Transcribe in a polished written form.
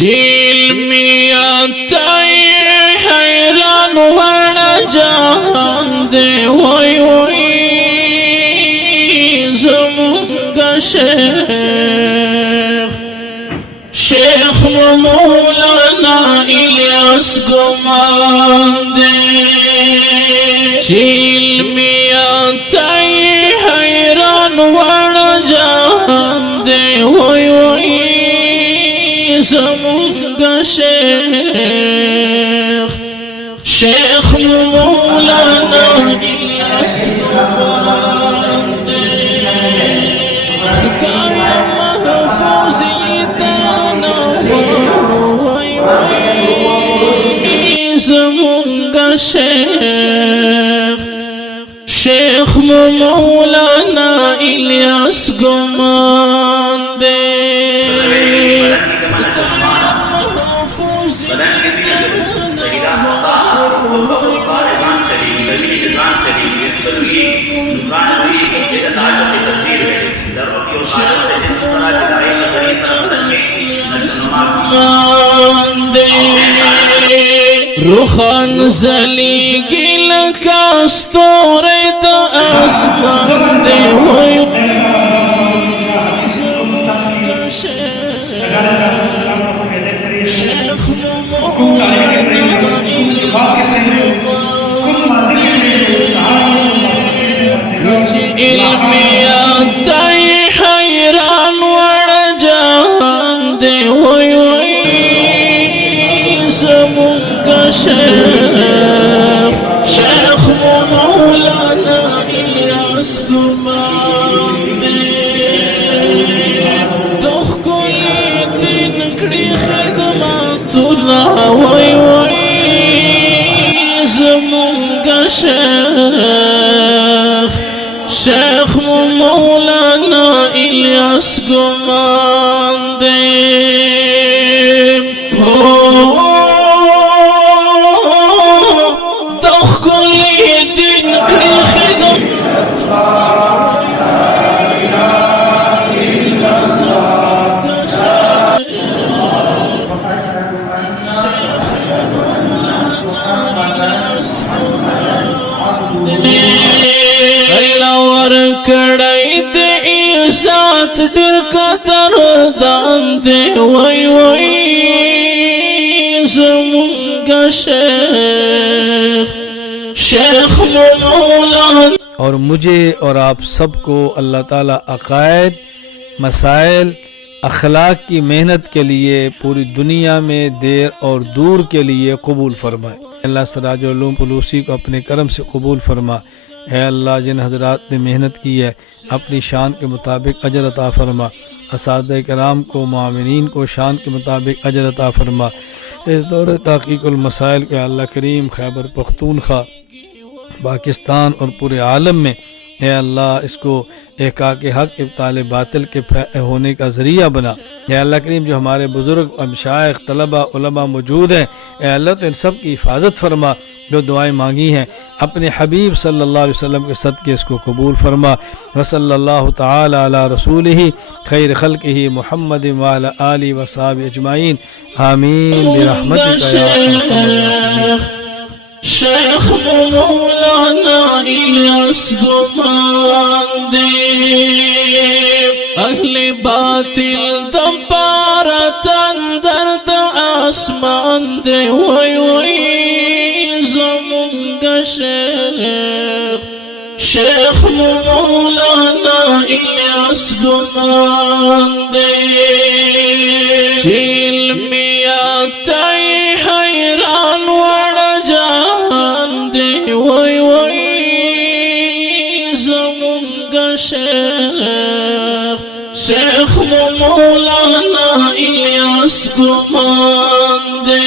चिलमियाताई हैरान वाला जहान दे होई होई ज़मुंगा शेख मौलाना इलियास गुमांदे चिलमियाताई हैरान वाला जहान दे होई होई ज़मुंगा शेख मौलाना इलियास गुमांदे गाया महफूज़ी तराना होई होई ज़मुंगा शेख मौलाना इलियास गुमांदे रुखान जली गिल का स्तोरे द आसमान दे होई शेख इल्मियाताई हैरान वाला जहान दे होई होई ज़मुंगा शेख मौलाना इलियास गुमांदे दुख कुली दिन कड़ी खिदमतुल्ला होई होई ज़मुंगा शेख मौलाना इलियास गुमांदे दुख कुली दिन कड़ी खिदमत कड़ाई दे इज़्ज़त दिल का दर्दान दे वही वही ज़मुंगा शेख मौलाना। और मुझे और आप सबको अल्लाह ताला अक़ायद मसाइल अखलाक की मेहनत के लिए पूरी दुनिया में देर और दूर के लिए कबूल फरमाए। अल्लाह सिराजुल उलूम पुलूसी को अपने करम से कबूल फरमा। है अल्लाह जिन हजरात ने मेहनत की है अपनी शान के मुताबिक अजर अता फरमा। असातिज़ा कराम को मुआमिनीन को शान के मुताबिक अजर अता फरमा। इस दौर तहक़ीक़ुल मसाइल के अल्लाह करीम खैबर पख्तूनख्वा पाकिस्तान और पूरे आलम में है अल्लाह इसको एहक़ाक़ हक़ इब्ताल बातिल के होने का ज़रिया बना। है अल्लाह करीम जो हमारे बुज़ुर्ग मशाइख़ तलबा उलमा मौजूद हैं अल्लाह तो इन सब की हिफाजत फरमा। जो दुआएं मांगी हैं अपने हबीब सल्लल्लाहु अलैहि वसल्लम के सदक़े इसको कबूल फरमा। वसल्लल्लाहु तआला अला रसूलिही खैर खल्क़िही मुहम्मद व अला आलिहि व सहाबिही अजमाइन आमीन बिरहमतिका या अरहम। शेख मौलाना इलियास गुमांदे अहले बातिल दंपारा तंदर द आसमान दे होई होई ज़मुंगा शेख मौलाना इलियास गुमांदे चिलमियाताई हैरान वाला जहान दे होई होई ज़मुंगा शेख मौलाना इलियास गुमांदे।